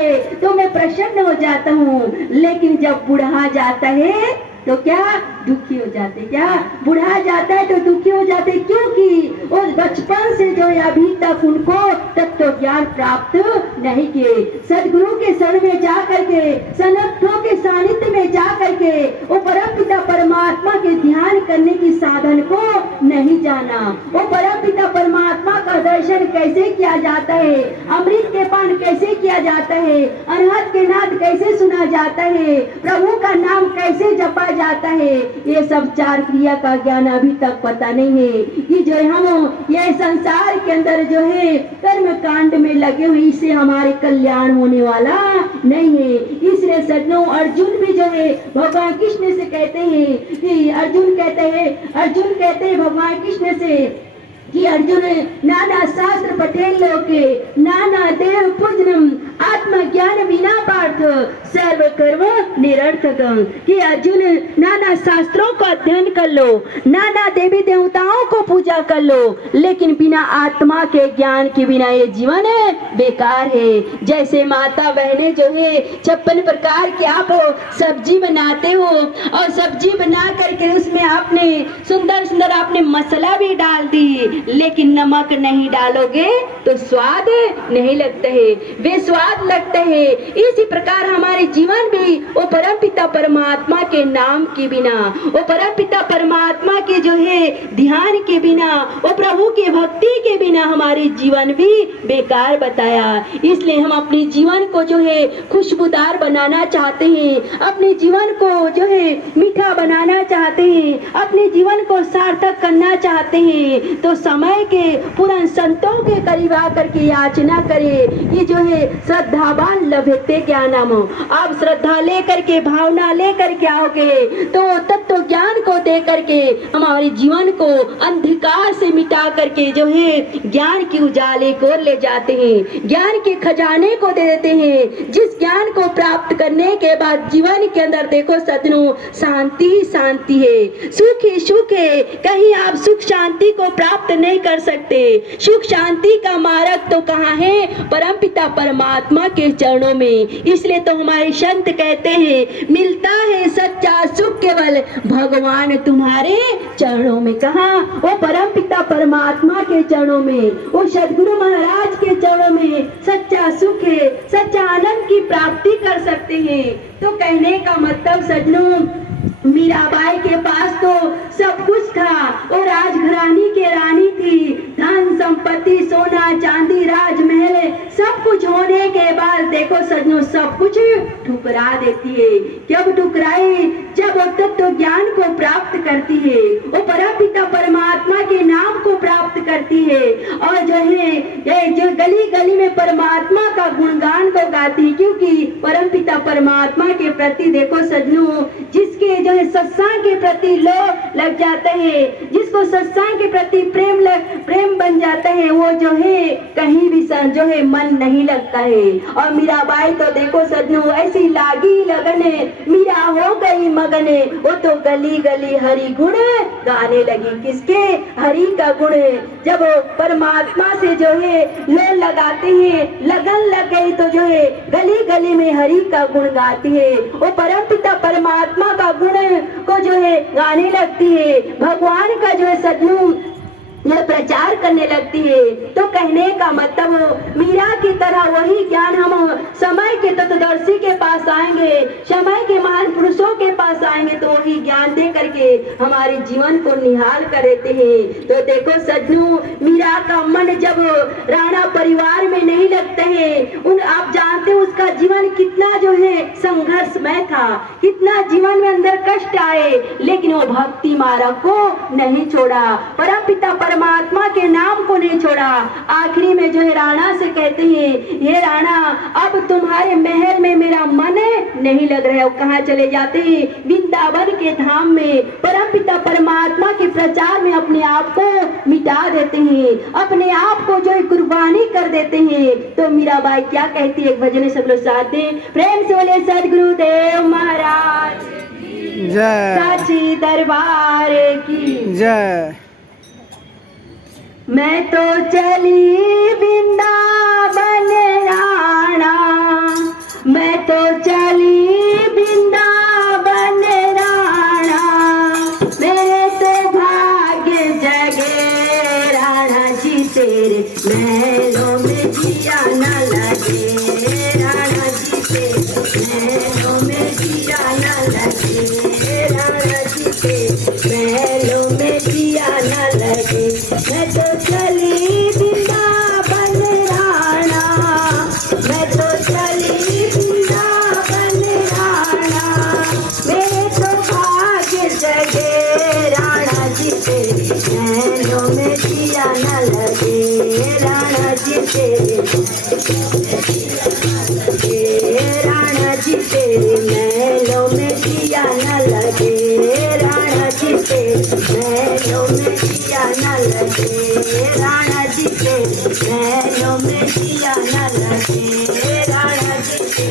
है तो मैं प्रसन्न हो जाता हूँ, लेकिन जब बुढ़ा जाता है तो क्या दुखी हो जाते, क्या बुढ़ा जाता है तो दुखी हो जाते, क्योंकि वो बचपन से जो है अभी तक उनको तत्व ज्ञान प्राप्त नहीं किए। सदगुरु के शरण में जा करके, सनतों के सानिध्य में जा करके वो परम पिता परमात्मा के ध्यान करने की साधन को नहीं जाना। वो परम पिता परमात्मा का दर्शन कैसे किया जाता है, अमृत के पान कैसे किया जाता है, अनहद के नाद कैसे सुना जाता है, प्रभु का नाम कैसे जपा जाता है, ये सब चार क्रिया का ज्ञान अभी तक पता नहीं है। ये जो हम ये संसार के अंदर जो है कर्म कांड में लगे हुए, इससे हमारे कल्याण होने वाला नहीं है। इसलिए सज्जनों, अर्जुन भी जो है भगवान कृष्ण से कहते हैं कि अर्जुन कहते हैं भगवान कृष्ण से कि अर्जुन नाना शास्त्र पठेन लोके नाना देव पूजनम आत्मज्ञान बिना पार्थ सर्व कर्म निरर्थकम, कि अर्जुन नाना शास्त्रों को अध्ययन कर लो, नाना देवी देवताओं को पूजा कर लो, लेकिन बिना आत्मा के ज्ञान के बिना ये जीवन बेकार है। जैसे माता बहनें जो है 56 प्रकार की आप सब्जी बनाते हो और सब्जी बना करके उसमें आपने सुंदर सुंदर आपने मसाला भी डाल दी, लेकिन नमक नहीं डालोगे तो स्वाद नहीं लगता है, बेस्वाद लगता है। इसी प्रकार हमारे जीवन भी वो परमपिता परमात्मा के नाम के बिना, वो परमपिता परमात्मा के जो है ध्यान के बिना, वो प्रभु की भक्ति के बिना हमारे जीवन भी बेकार बताया। इसलिए हम अपने जीवन को जो है खुशबूदार बनाना चाहते हैं, अपने जीवन को जो है मीठा बनाना चाहते हैं, अपने जीवन को सार्थक करना चाहते हैं, तो समय के पुरान संतों के करीब आकर के याचना करे। ये जो है श्रद्धावान लभते क्या नाम, आप श्रद्धा लेकर के भावना लेकर के आओगे तो तत्व ज्ञान को दे करके हमारे जीवन को अंधकार से मिटा करके जो है ज्ञान की उजाले को ले जाते हैं, ज्ञान के खजाने को दे देते हैं। जिस ज्ञान को प्राप्त करने के बाद जीवन के अंदर देखो सज्जनों शांति शांति है, सुख ही सुख है। कहीं आप सुख शांति को प्राप्त नहीं कर सकते। सुख शांति का मार्ग तो कहाँ है? परमपिता परमात्मा के चरणों में। इसलिए तो हमारे संत कहते हैं मिलता है सच्चा सुख केवल भगवान तुम्हारे चरणों में। कहाँ? वो परमपिता परमात्मा के चरणों में, वो सदगुरु महाराज के चरणों में सच्चा सुख है, सच्चा आनंद की प्राप्ति कर सकते हैं। तो कहने का मतलब सज्जनों, मीराबाई के पास तो सब कुछ था, वो राजघरानी के रानी थी, धन संपत्ति सोना चांदी राजमहल सब कुछ होने के बाद देखो सज्जनों सब कुछ ठुकरा देती है। जब ठुकराई, जब वो तत्व ज्ञान को प्राप्त करती है, वो परमपिता परमात्मा के नाम को प्राप्त करती है और जो है ये जो गली गली में परमात्मा का गुणगान को गाती, क्योंकि परमपिता परमात्मा के प्रति देखो सज्जनों जिसके जो है सत्संग के प्रति लोभ लग जाता है, जिसको सत्संग के प्रति प्रेम बन जाता है, वो जो है कहीं भी जो है मन नहीं लगता है। और मीराबाई तो देखो सज्जनों ऐसी लागी लगने, मीरा हो गई मगने, वो तो गली गली हरि गुण गाने लगी। किसके? हरि का गुण। जब परमात्मा से जो है लोग लगाते हैं, लगन लग गई तो जो है गली गली में हरि का गुण गाती है, वो परमपिता परमात्मा का गुण को जो है गाने लगती है, भगवान का जो है सज्जनों यह प्रचार करने लगती है। तो कहने का मतलब मीरा की तरह वही ज्ञान हम समय के तत्वदर्शी के पास आएंगे, समय के महान पुरुषों के पास आएंगे तो वही ज्ञान दे करके हमारे जीवन को निहाल कर देते हैं। तो देखो सज्जनों मीरा का मन जब राणा परिवार में नहीं लगता है, आप जानते हो उसका जीवन कितना जो है संघर्षमय था, कितना जीवन में अंदर कष्ट आए, लेकिन वो भक्ति मार्ग को नहीं छोड़ा, परमपिता परमात्मा के नाम को नहीं छोड़ा। आखिरी में जो है राणा से कहते हैं ये राणा अब तुम्हारे महल में मेरा मन नहीं लग रहा है। कहाँ चले जाते हैं? वृंदावन के धाम में परमपिता परमात्मा के प्रचार में अपने आप को मिटा देते हैं, अपने आप को जो है कुर्बानी कर देते हैं। तो मीराबाई क्या कहती है? एक भजन सब लोग साथ दें, प्रेम से बोले सदगुरुदेव महाराज जय, साची दरबार की जय। मैं तो चली वृंदावन राणा जिया न लगे, राणा जी के महलों में जिया न लगे, राणा जी के महलों में जिया न लगे, राणा जी के